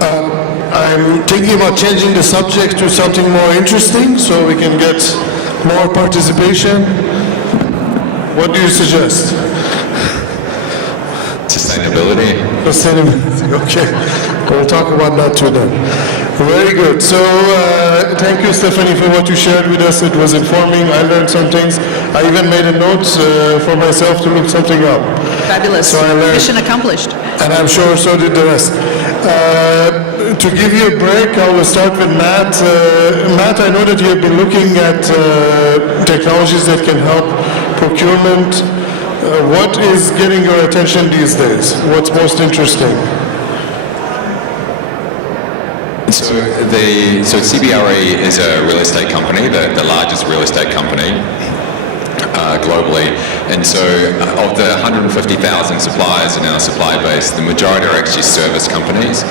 I'm thinking about changing the subject to something more interesting so we can get more participation. What do you suggest? Sustainability. Sustainability, okay. We'll talk about that too then. Very good. So thank you, Stephanie, for what you shared with us. It was informing. I learned some things. I even made a note for myself to look something up. Fabulous. So I learned, mission accomplished. and I'm sure so did the rest. To give you a break, I will start with Matt. Matt, I know that you have been looking at technologies that can help procurement. What is getting your attention these days? What's most interesting? So CBRE is a real estate company, the largest real estate company globally. And so of the 150,000 suppliers in our supply base, the majority are actually service companies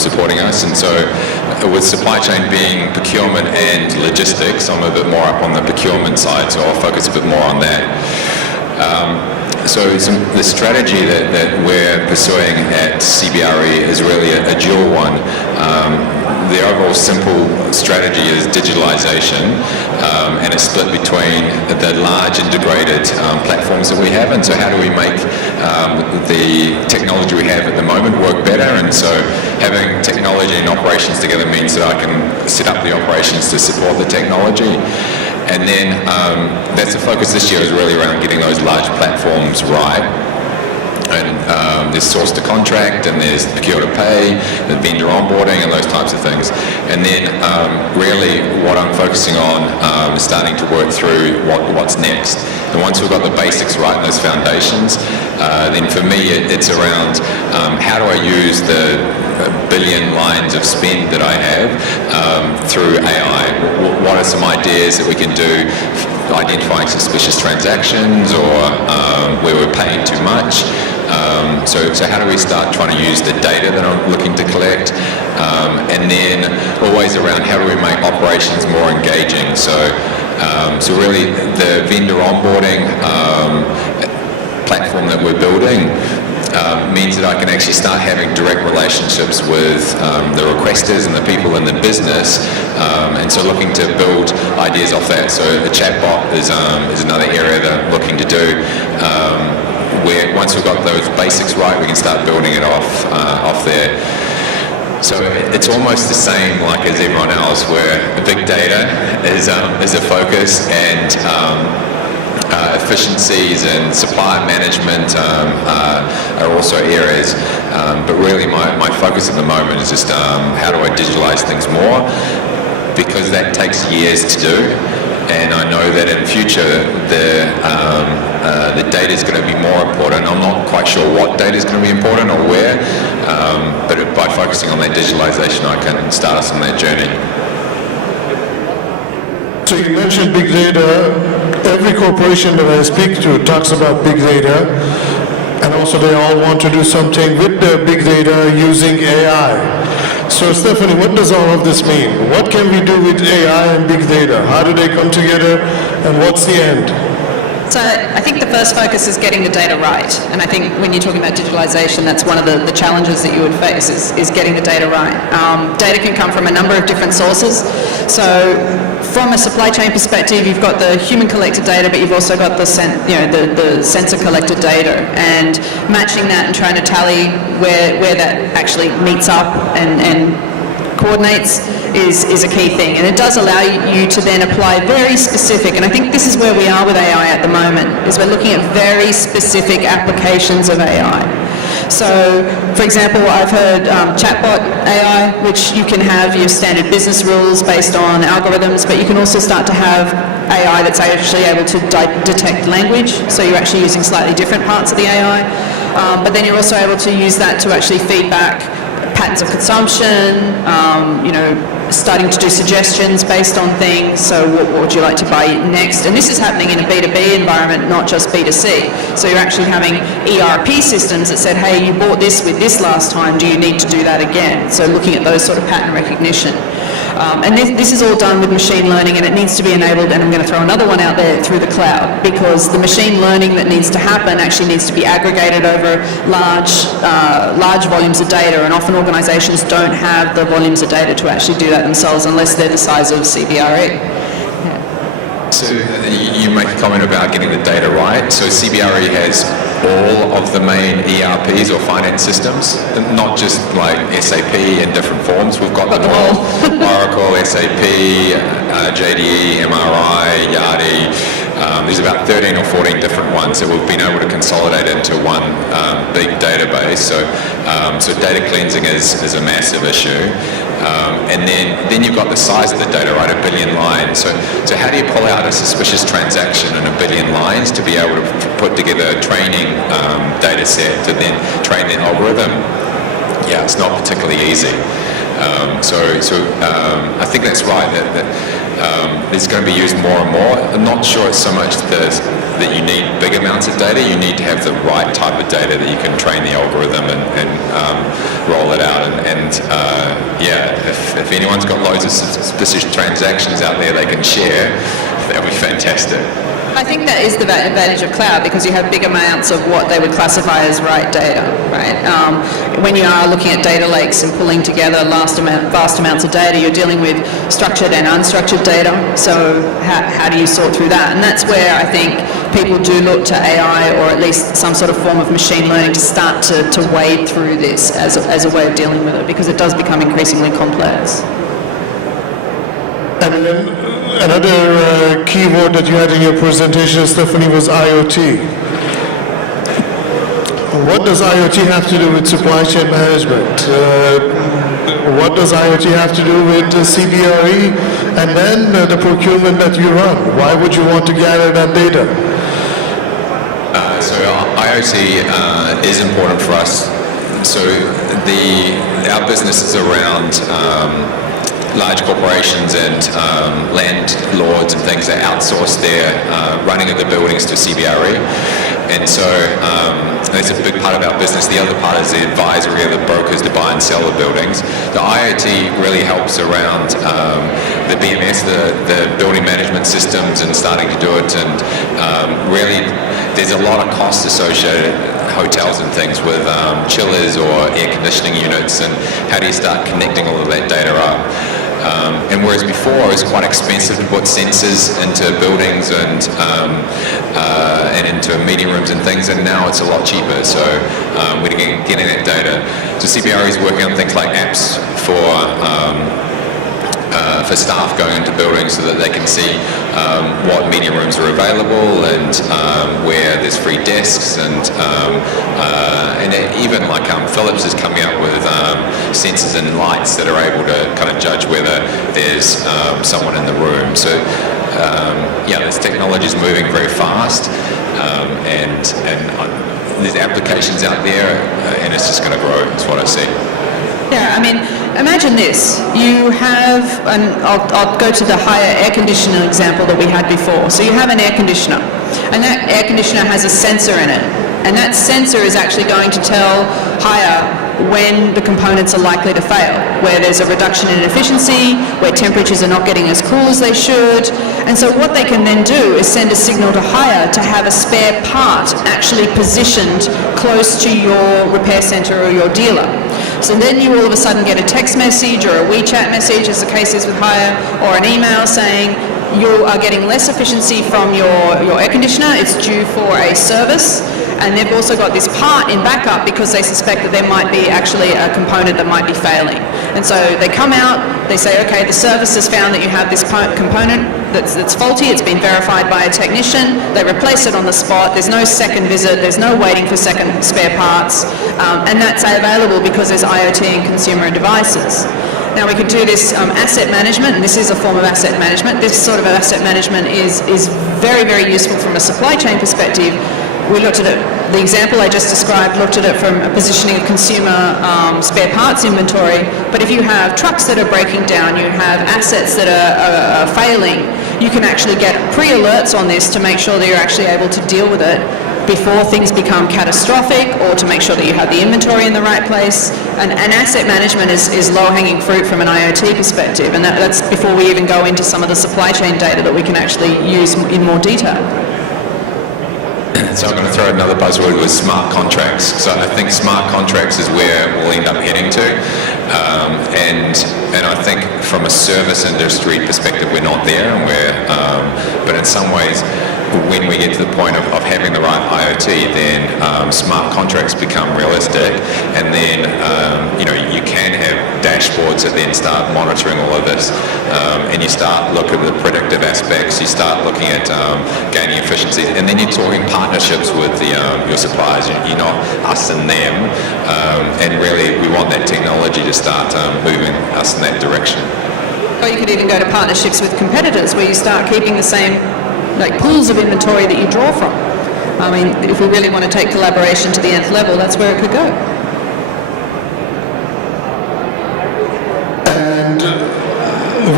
supporting us. And so with supply chain being procurement and logistics, I'm a bit more up on the procurement side, so I'll focus a bit more on that. So the strategy that we're pursuing at CBRE is really a dual one. The overall simple strategy is digitalization, and it's split between the large integrated platforms that we have, and so how do we make the technology we have at the moment work better. And so having technology and operations together means that I can set up the operations to support the technology. And then that's the focus this year, is really around getting those large platforms right. And there's source to contract, and there's procure to pay, the vendor onboarding, and those types of things. And then really what I'm focusing on is starting to work through what's next. And once we've got the basics right and those foundations, then for me it's around how do I use the billion lines of spend that I have through AI. What are some ideas that we can do, identifying suspicious transactions or where we're paying too much. So how do we start trying to use the data that I'm looking to collect, and then always around how do we make operations more engaging. So really the vendor onboarding platform that we're building means that I can actually start having direct relationships with the requesters and the people in the business, and so looking to build ideas off that. So the chatbot is another area that I'm looking to do, where once we've got those basics right, we can start building it off there. So it's almost the same like as everyone else, where big data is a focus, and efficiencies and supplier management are also areas. But really my focus at the moment is just how do I digitalize things more, because that takes years to do. And I know that in future the data is going to be more important. I'm not quite sure what data is going to be important or where, but by focusing on that digitalization, I can start us on that journey. So you mentioned big data. Every corporation that I speak to talks about big data, and also they all want to do something with their big data using AI. So Stephanie, what does all of this mean? What can we do with AI and big data? How do they come together, and what's the end? So I think the first focus is getting the data right. And I think when you're talking about digitalization, that's one of the challenges that you would face is getting the data right. Data can come from a number of different sources. So from a supply chain perspective, you've got the human collected data, but you've also got the sensor collected data, and matching that and trying to tally where that actually meets up and coordinates is a key thing. And it does allow you to then apply very specific, and I think this is where we are with AI at the moment, is we're looking at very specific applications of AI. So, for example, I've heard chatbot AI, which you can have your standard business rules based on algorithms, but you can also start to have AI that's actually able to detect language, so you're actually using slightly different parts of the AI, but then you're also able to use that to actually feed back patterns of consumption, starting to do suggestions based on things. So what would you like to buy next? And this is happening in a B2B environment, not just B2C. So you're actually having ERP systems that said, hey, you bought this with this last time, do you need to do that again? So looking at those sort of pattern recognition. And this is all done with machine learning, and it needs to be enabled, and I'm going to throw another one out there, through the cloud, because the machine learning that needs to happen actually needs to be aggregated over large volumes of data, and often organisations don't have the volumes of data to actually do that themselves unless they're the size of CBRE. So you make a comment about getting the data right. So CBRE has all of the main ERPs or finance systems, not just like SAP in different forms. We've got them all. Oracle, SAP, JDE, MRI, Yardi. There's about 13 or 14 different ones that we've been able to consolidate into one big database. So data cleansing is a massive issue. And then you've got the size of the data, right? 1 billion lines. So how do you pull out a suspicious transaction in 1 billion lines to be able to put together a training data set to then train the algorithm? Yeah, it's not particularly easy. I think that's right, that it's going to be used more and more. I'm not sure it's so much that you need big amounts of data. You need to have the right type of data that you can train the algorithm and roll it out. If anyone's got loads of suspicious transactions out there they can share, that would be fantastic. I think that is the advantage of cloud, because you have big amounts of what they would classify as right data, right? When you are looking at data lakes and pulling together vast amounts of data, you're dealing with structured and unstructured data. So how do you sort through that? And that's where I think people do look to AI, or at least some sort of form of machine learning, to start to wade through this as a way of dealing with it, because it does become increasingly complex. And then another keyword that you had in your presentation, Stephanie, was IoT. What does IoT have to do with supply chain management? What does IoT have to do with CBRE? And then the procurement that you run. Why would you want to gather that data? So IoT is important for us. So our business is around large corporations and landlords and things that outsource their running of the buildings to CBRE. And so it's a big part of our business. The other part is the advisory of the brokers to buy and sell the buildings. The IoT really helps around the BMS, the building management systems, and starting to do it. And really, there's a lot of costs associated, hotels and things, with chillers or air conditioning units, and how do you start connecting all of that data up? And whereas before it was quite expensive to put sensors into buildings and into meeting rooms and things, and now it's a lot cheaper. So we're getting that data. So CBRE is working on things like apps for staff going into buildings so that they can see what meeting rooms are available and where there's free desks, and even like Philips is coming up with sensors and lights that are able to kind of judge whether there's someone in the room. So this technology is moving very fast, and there's applications out there, and it's just going to grow. Is what I see. Yeah, I mean, imagine this. You have, I'll go to the higher air conditioner example that we had before. So you have an air conditioner, and that air conditioner has a sensor in it. And that sensor is actually going to tell higher when the components are likely to fail, where there's a reduction in efficiency, where temperatures are not getting as cool as they should. And so what they can then do is send a signal to hire to have a spare part actually positioned close to your repair center or your dealer. So then you all of a sudden get a text message or a WeChat message, as the case is with hire, or an email saying you are getting less efficiency from your air conditioner, it's due for a service. And they've also got this part in backup because they suspect that there might be actually a component that might be failing. And so they come out, they say, okay, the service has found that you have this component that's faulty, it's been verified by a technician, they replace it on the spot, there's no second visit, there's no waiting for second spare parts, and that's available because there's IoT and consumer devices. Now we could do this asset management, and this is a form of asset management. This sort of asset management is very, very useful from a supply chain perspective. We looked at it, the example I just described, looked at it from a positioning of consumer spare parts inventory, but if you have trucks that are breaking down, you have assets that are failing, you can actually get pre-alerts on this to make sure that you're actually able to deal with it before things become catastrophic, or to make sure that you have the inventory in the right place. And asset management is low-hanging fruit from an IoT perspective, and that's before we even go into some of the supply chain data that we can actually use in more detail. So I'm going to throw another buzzword with smart contracts. So I think smart contracts is where we'll end up heading to. And I think from a service industry perspective, we're not there, but in some ways, when we get to the point of having the right IoT, then smart contracts become realistic, and then you can have dashboards that then start monitoring all of this, and you start looking at the predictive aspects, you start looking at gaining efficiencies, and then you're talking partnerships with your suppliers. You're not us and them, and really we want that technology to start moving us in that direction. Or you could even go to partnerships with competitors, where you start keeping the same pools of inventory that you draw from. I mean, if we really want to take collaboration to the nth level, that's where it could go. And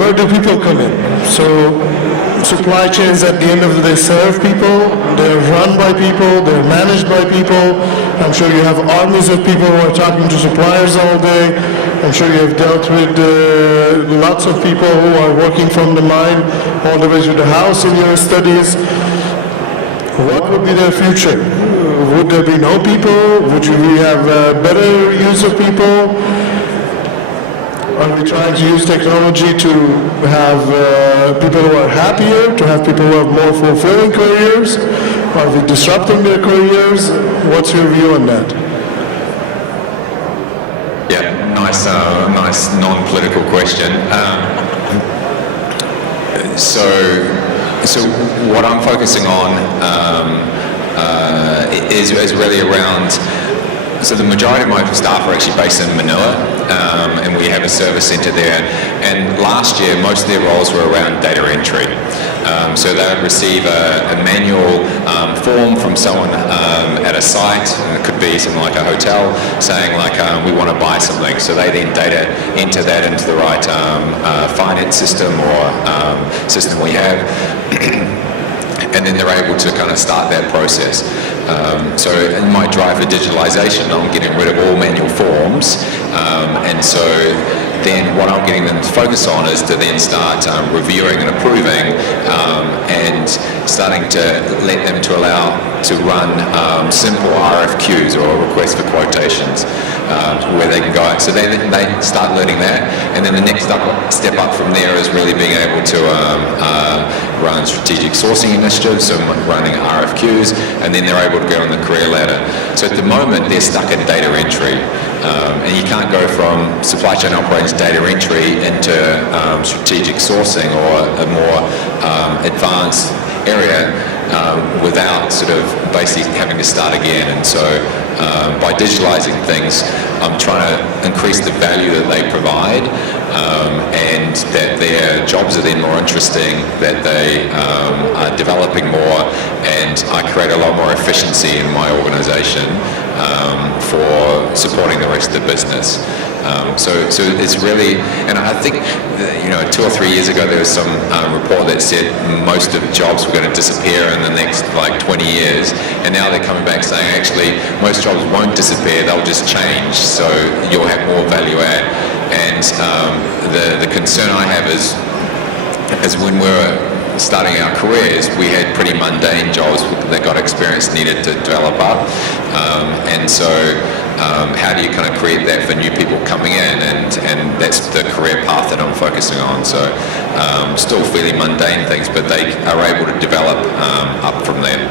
where do people come in? So supply chains at the end of the day serve people, they're run by people, they're managed by people. I'm sure you have armies of people who are talking to suppliers all day. I'm sure you have dealt with lots of people who are working from the mine all the way to the house in your studies. What would be their future? Would there be no people? Would we have better use of people? Are we trying to use technology to have people who are happier, to have people who have more fulfilling careers? Are we disrupting their careers? What's your view on that? Yeah, nice non-political question. So what I'm focusing on is really around. So the majority of my staff are actually based in Manila, and we have a service centre there. And last year, most of their roles were around data entry. So they would receive a manual form from someone at a site, and it could be something like a hotel, saying we want to buy something. So they then data enter that into the right finance system or system we have. And then they're able to kind of start that process. So in my drive for digitalization, I'm getting rid of all manual forms, and so then what I'm getting them to focus on is to then start reviewing and approving, and starting to let them to allow to run simple RFQs or requests for quotations, where they can go. So they start learning that, and then the next step up from there is really being able to run strategic sourcing initiatives, so running RFQs, and then they're able to go on the career ladder. So at the moment they're stuck in data entry, and you can't go from supply chain operations data entry into strategic sourcing or a more advanced area without sort of basically having to start again. And so by digitalizing things, I'm trying to increase the value that they provide, and that their jobs are then more interesting, that they are developing more, and I create a lot more efficiency in my organization for supporting the rest of the business. So it's really, and I think 2 or 3 years ago there was some report that said most of jobs were going to disappear in the next 20 years, and now they're coming back saying actually most jobs won't disappear, they'll just change, so you'll have more value add. And the concern I have is when we're starting our careers, we had pretty mundane jobs that got experience needed to develop up, and so how do you kind of create that for new people coming in, and that's the career path that I'm focusing on. So still fairly mundane things, but they are able to develop up from there.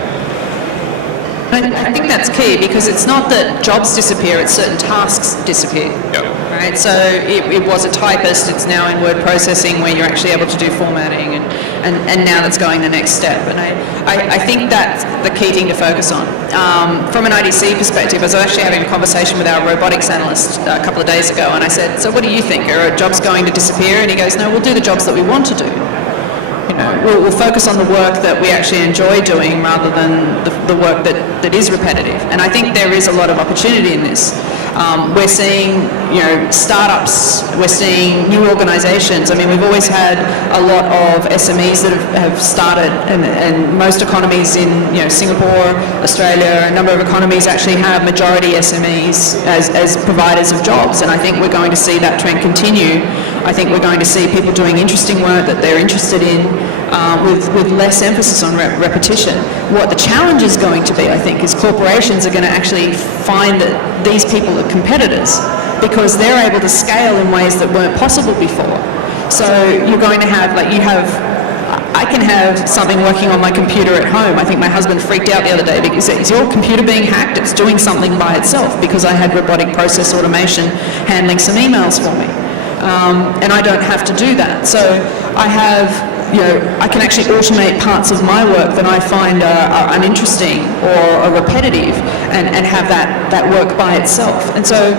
I think that's key, because it's not that jobs disappear, it's certain tasks disappear. Yep. Right? So it was a typist, it's now in word processing where you're actually able to do formatting, and now that's going the next step. And I think that's the key thing to focus on. From an IDC perspective, I was actually having a conversation with our robotics analyst a couple of days ago, and I said, so what do you think? Are jobs going to disappear? And he goes, no, we'll do the jobs that we want to do. We'll focus on the work that we actually enjoy doing rather than the work that is repetitive. And I think there is a lot of opportunity in this. We're seeing, startups, we're seeing new organisations. I mean, we've always had a lot of SMEs that have started, and most economies in, Singapore, Australia, a number of economies actually have majority SMEs as providers of jobs, and I think we're going to see that trend continue. I think we're going to see people doing interesting work that they're interested in with less emphasis on repetition. What the challenge is going to be, I think, is corporations are going to actually find that these people are competitors because they're able to scale in ways that weren't possible before. So you're going to have, I can have something working on my computer at home. I think my husband freaked out the other day because is your computer being hacked? It's doing something by itself because I had robotic process automation handling some emails for me. And I don't have to do that. So I have, I can actually automate parts of my work that I find are uninteresting or are repetitive and have that work by itself. And so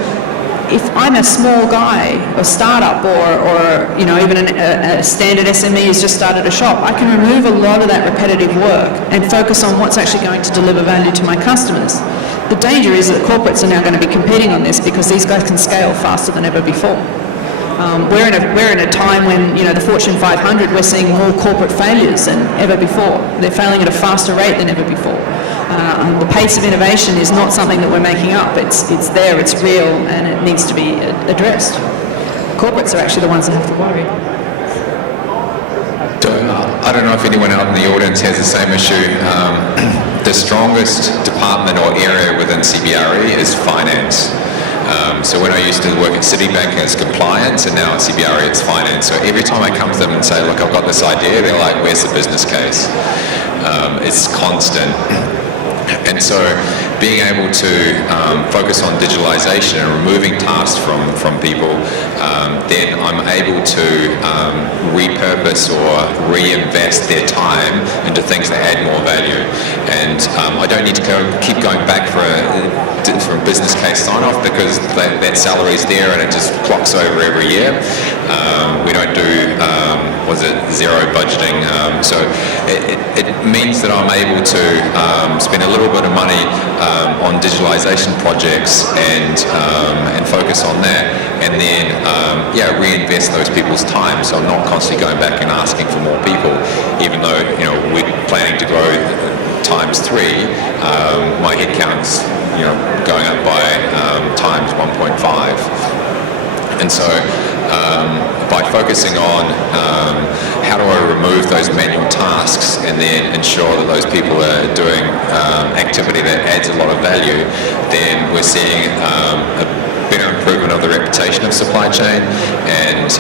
if I'm a small guy, a startup, or even a standard SME who's just started a shop, I can remove a lot of that repetitive work and focus on what's actually going to deliver value to my customers. The danger is that corporates are now going to be competing on this because these guys can scale faster than ever before. We're in a time when, the Fortune 500, we're seeing more corporate failures than ever before. They're failing at a faster rate than ever before. The pace of innovation is not something that we're making up. It's there, it's real, and it needs to be addressed. Corporates are actually the ones that have to worry. I don't know if anyone out in the audience has the same issue. The strongest department or area within CBRE is finance. So when I used to work at Citibank as compliance, and now at CBRE it's finance. So every time I come to them and say, look, I've got this idea, they're like, where's the business case? It's constant. And so being able to focus on digitalization and removing tasks from people, then I'm able to repurpose or reinvest their time into things that add more value. And I don't need to keep going back for a business case sign-off because that salary's there and it just clocks over every year. We don't do, zero budgeting. So it means that I'm able to spend a little bit of money on digitalization projects and focus on that, and then reinvest those people's time. So I'm not constantly going back and asking for more people, even though we're planning to grow times 3. My headcount's going up by times 1.5, and so by focusing on how do I remove those manual tasks and then ensure that those people are doing activity that adds a lot of value, then we're seeing a better improvement of the reputation of supply chain, and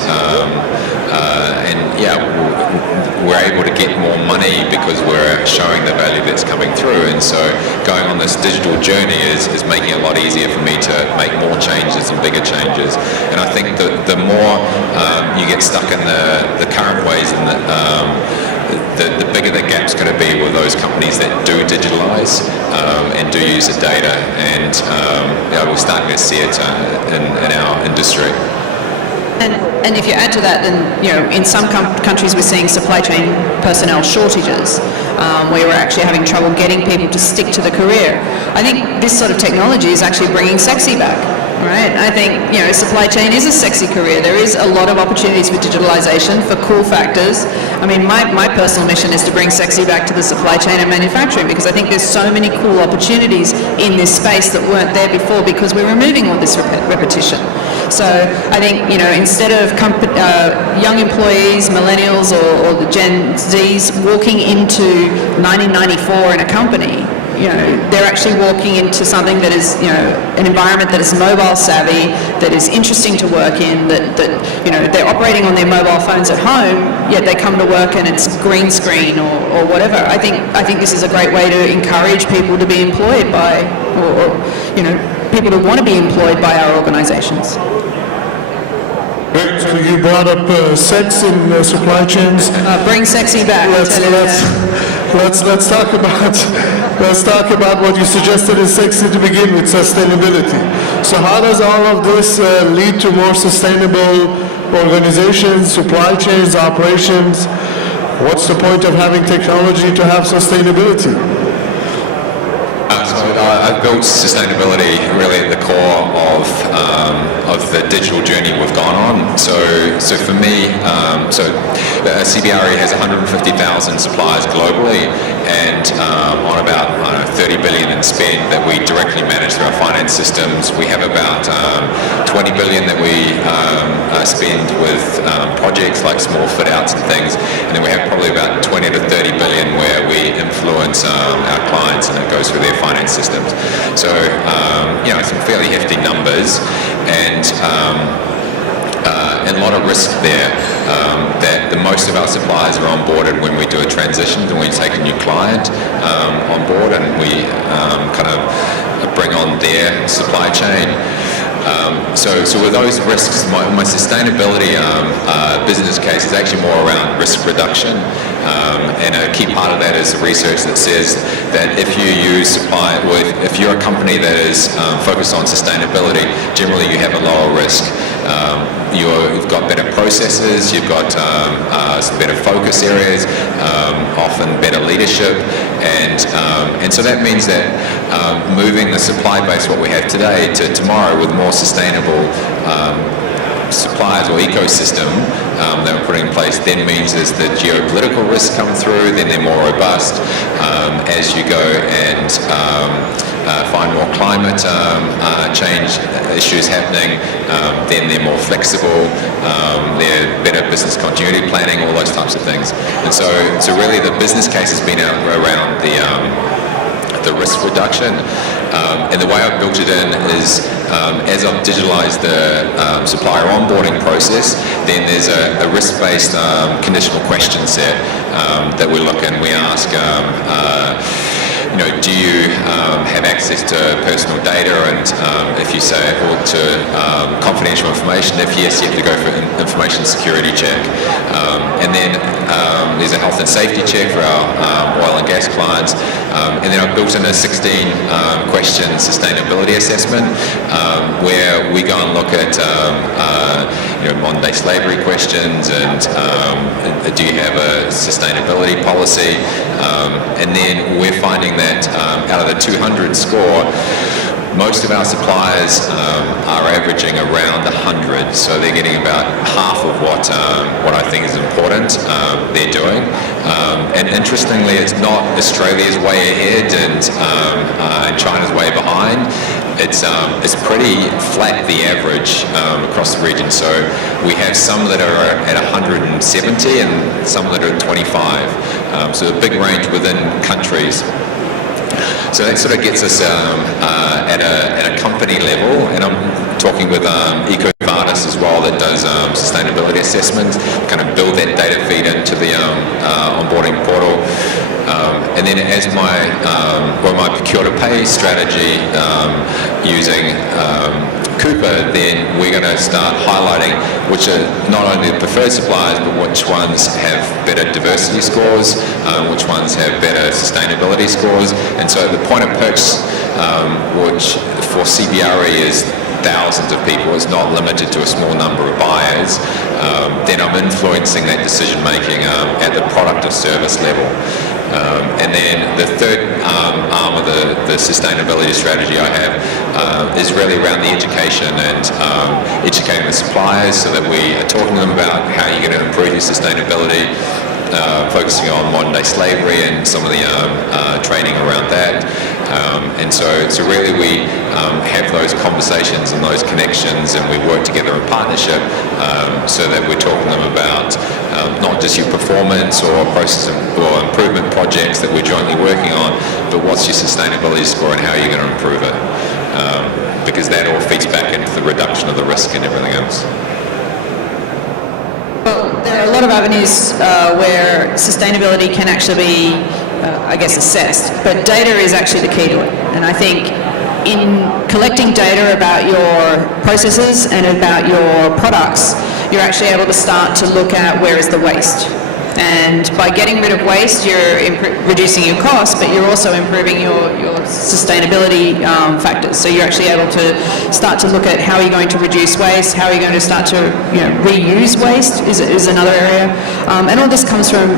we're able to get more money because we're showing the value that's coming through. And so going on this digital journey is making it a lot easier for me to make more changes and bigger changes. And I think that the more you get stuck in the current ways, and the bigger the gap's going to be with those companies that do digitalize and do use the data, and we're starting to see it in our industry. And if you add to that, then in some countries we're seeing supply chain personnel shortages, where we're actually having trouble getting people to stick to the career. I think this sort of technology is actually bringing sexy back. Right? I think, supply chain is a sexy career. There is a lot of opportunities for digitalization, for cool factors. I mean, my personal mission is to bring sexy back to the supply chain and manufacturing, because I think there's so many cool opportunities in this space that weren't there before because we're removing all this repetition. So I think, instead of young employees, millennials or the Gen Zs walking into 1994 in a company, they're actually walking into something that is, an environment that is mobile savvy, that is interesting to work in, that they're operating on their mobile phones at home, yet they come to work and it's green screen or whatever. I think this is a great way to encourage people to be employed by, or people to want to be employed by our organizations. Great. So you brought up sex in supply chains. Bring sexy back. Let's talk about what you suggested is sexy to begin with, sustainability. So how does all of this lead to more sustainable organizations, supply chains, operations? What's the point of having technology to have sustainability? So look, I've built sustainability really at the core of the digital journey we've gone on. So for me, CBRE has 150,000 suppliers globally, and on about 30 billion in spend that we directly manage through our finance systems. We have about 20 billion that we spend with projects like small fit outs and things, and then we have probably about 20 to 30 billion where we influence our clients, and it goes through their finance systems. So some fairly hefty numbers, and a lot of risk there. That the most of our suppliers are onboarded when we do a transition, when we take a new client on board, and we kind of bring on their supply chain. So with those risks, my sustainability business case is actually more around risk reduction, and a key part of that is the research that says that if you use if you're a company that is focused on sustainability, generally you have a lower risk. You've got better processes, you've got some better focus areas, often better leadership, and so that means that moving the supply base, what we have today, to tomorrow with more sustainable suppliers or ecosystem that we're putting in place then means as the geopolitical risks come through, then they're more robust. As you go and find more climate change issues happening, then they're more flexible, they're better business continuity planning, all those types of things. And so really the business case has been around the risk reduction, and the way I've built it in is as I've digitalized the supplier onboarding process, then there's a risk-based conditional question set that we look and we ask, do you have access to personal data, and if you say, or to confidential information, if yes, you have to go for an information security check. And then there's a health and safety check for our oil and gas clients. And then I've built in a 16-question sustainability assessment where we go and look at modern day slavery questions, and do you have a sustainability policy? And then we're finding that out of the 200 score, most of our suppliers are averaging around 100, so they're getting about half of what I think is important they're doing. And interestingly, it's not Australia's way ahead and China's way behind. It's pretty flat, the average across the region. So we have some that are at 170 and some that are at 25. So a big range within countries. So that sort of gets us at a company level, and I'm talking with EcoVadis as well that does sustainability assessments, kind of build that data feed into the onboarding portal. And then as my procure-to-pay strategy using Cooper, then we're going to start highlighting which are not only the preferred suppliers, but which ones have better diversity scores, which ones have better sustainability scores. And so the point of purchase, which for CBRE is thousands of people, it's not limited to a small number of buyers, then I'm influencing that decision making at the product or service level. And then the third arm of the sustainability strategy I have is really around the education and educating the suppliers so that we are talking to them about how you're going to improve your sustainability, focusing on modern day slavery and some of the training around that. And so really we have those conversations and those connections, and we work together in partnership so that we're talking to them about not just your performance or process or improvement projects that we're jointly working on, but what's your sustainability score and how you're going to improve it. Because that all feeds back into the reduction of the risk and everything else. Well, there are a lot of avenues where sustainability can actually be, assessed, but data is actually the key to it. And I think in collecting data about your processes and about your products, you're actually able to start to look at where is the waste. And by getting rid of waste, you're reducing your costs, but you're also improving your sustainability factors. So you're actually able to start to look at how are you going to reduce waste, how are you going to start to reuse waste is another area. And all this comes from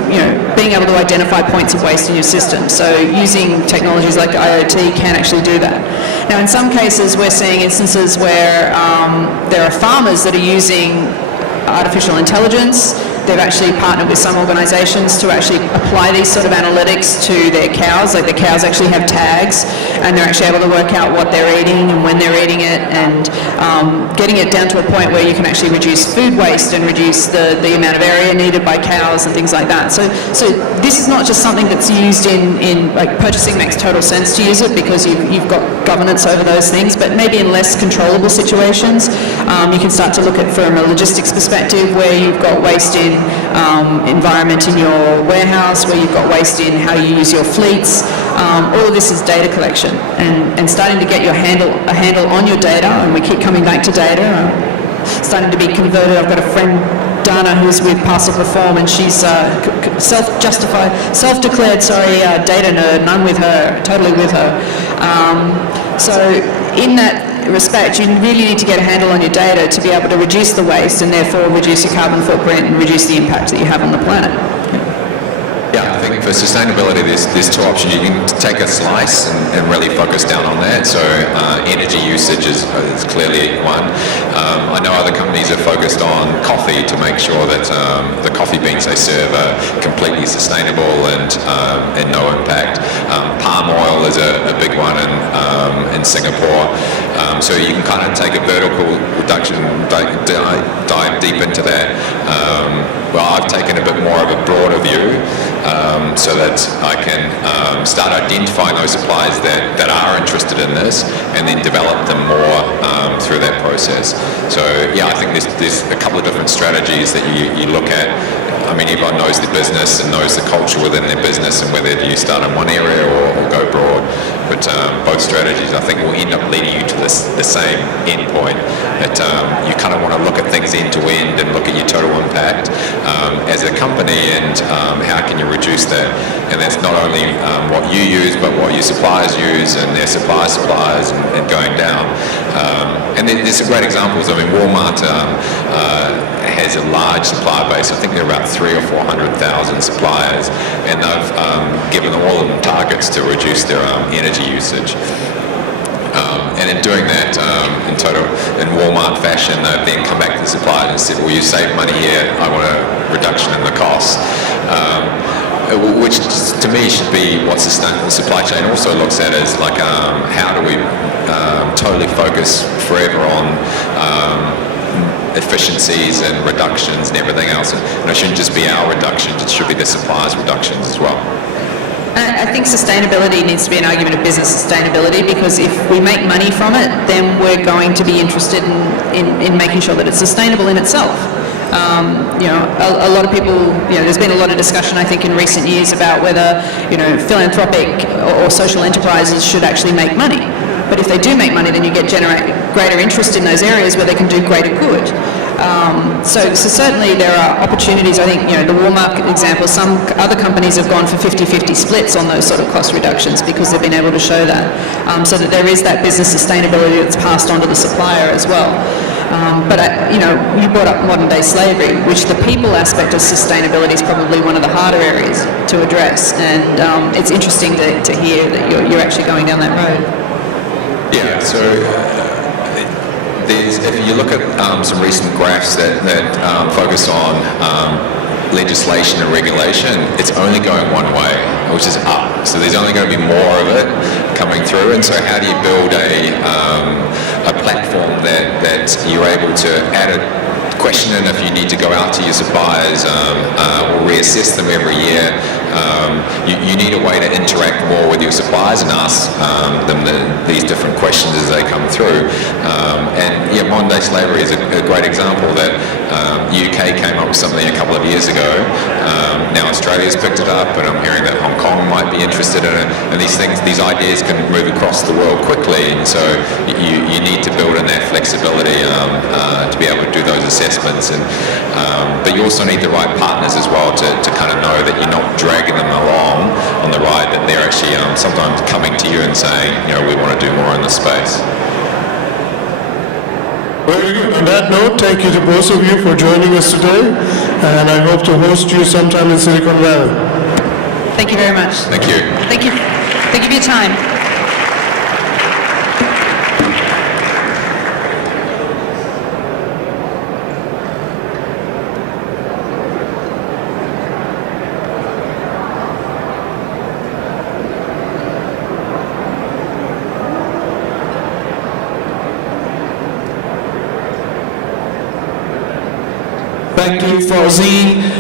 being able to identify points of waste in your system. So using technologies like IoT can actually do that. Now in some cases we're seeing instances where there are farmers that are using artificial intelligence. They've actually partnered with some organisations to actually apply these sort of analytics to their cows. Like the cows actually have tags, and they're actually able to work out what they're eating and when they're eating it, and getting it down to a point where you can actually reduce food waste and reduce the amount of area needed by cows and things like that. So this is not just something that's used in like purchasing makes total sense to use it because you've got governance over those things, but maybe in less controllable situations, you can start to look at from a logistics perspective where you've got waste in environment in your warehouse, where you've got waste in how you use your fleets. All of this is data collection and starting to get a handle on your data, and we keep coming back to data. Starting to be converted. I've got a friend, Dana, who's with Parcel Perform, and she's self-declared, data nerd, and I'm with her, totally with her. So in that respect, you really need to get a handle on your data to be able to reduce the waste and therefore reduce your carbon footprint and reduce the impact that you have on the planet. Yeah, I think for sustainability, there's two options. You can take a slice and really focus down on that. So energy usage is clearly one. I know other companies are focused on coffee to make sure that the coffee beans they serve are completely sustainable and no impact. Palm oil is a big one in Singapore. So you can kind of take a vertical reduction, dive deep into that. Well, I've taken a bit more of a broader view so that I can start identifying those suppliers that are interested in this and then develop them more through that process. So yeah, I think there's a couple of different strategies that you look at. I mean, everyone knows their business and knows the culture within their business and whether you start in one area or go broad. But both strategies, I think, will end up leading you to the same end point. That you kind of want to look at things end to end and look at your total impact as a company and how can you reduce that. And that's not only what you use, but what your suppliers use and their suppliers and going down. And there's some great examples. I mean, Walmart has a large supplier base. I think there are about 300,000 or 400,000 suppliers, and they've given all of them targets to reduce their energy usage. And in doing that, in Walmart fashion, they've then come back to the suppliers and said, well, you save money here, I want a reduction in the costs. Which to me should be what sustainable supply chain also looks at, is like how do we totally focus forever on efficiencies and reductions and everything else. And it shouldn't just be our reductions, it should be the suppliers' reductions as well. I think sustainability needs to be an argument of business sustainability, because if we make money from it, then we're going to be interested in making sure that it's sustainable in itself. A lot of people, there's been a lot of discussion, I think, in recent years about whether, philanthropic or social enterprises should actually make money. But if they do make money, then you generate greater interest in those areas where they can do greater good. So certainly there are opportunities. I think, the Walmart example, some other companies have gone for 50-50 splits on those sort of cost reductions because they've been able to show that. So that there is that business sustainability that's passed on to the supplier as well. But you brought up modern day slavery, which the people aspect of sustainability is probably one of the harder areas to address. And it's interesting to hear that you're actually going down that road. Yeah, so if you look at some recent graphs that focus on legislation and regulation, it's only going one way, which is up. So there's only going to be more of it coming through. And so how do you build a platform that you're able to add a question in if you need to go out to your suppliers or reassess them every year. You need a way to interact more with your suppliers and ask them these different questions as they come through. And yeah, modern day slavery is a great example that UK came up with something a couple of years ago. Now Australia's picked it up, and I'm hearing that Hong Kong might be interested in it. And these ideas can move across the world quickly, and so you need to build in that flexibility to be able to do those assessments. But you also need the right partners as well to kind of know that you're not dragging them along on the ride, that they're actually sometimes coming to you and saying, we want to do more in this space. Very good. On that note, thank you to both of you for joining us today, and I hope to host you sometime in Silicon Valley. Thank you very much. Thank you. Thank you. Thank you for your time. Thank you, Farzin.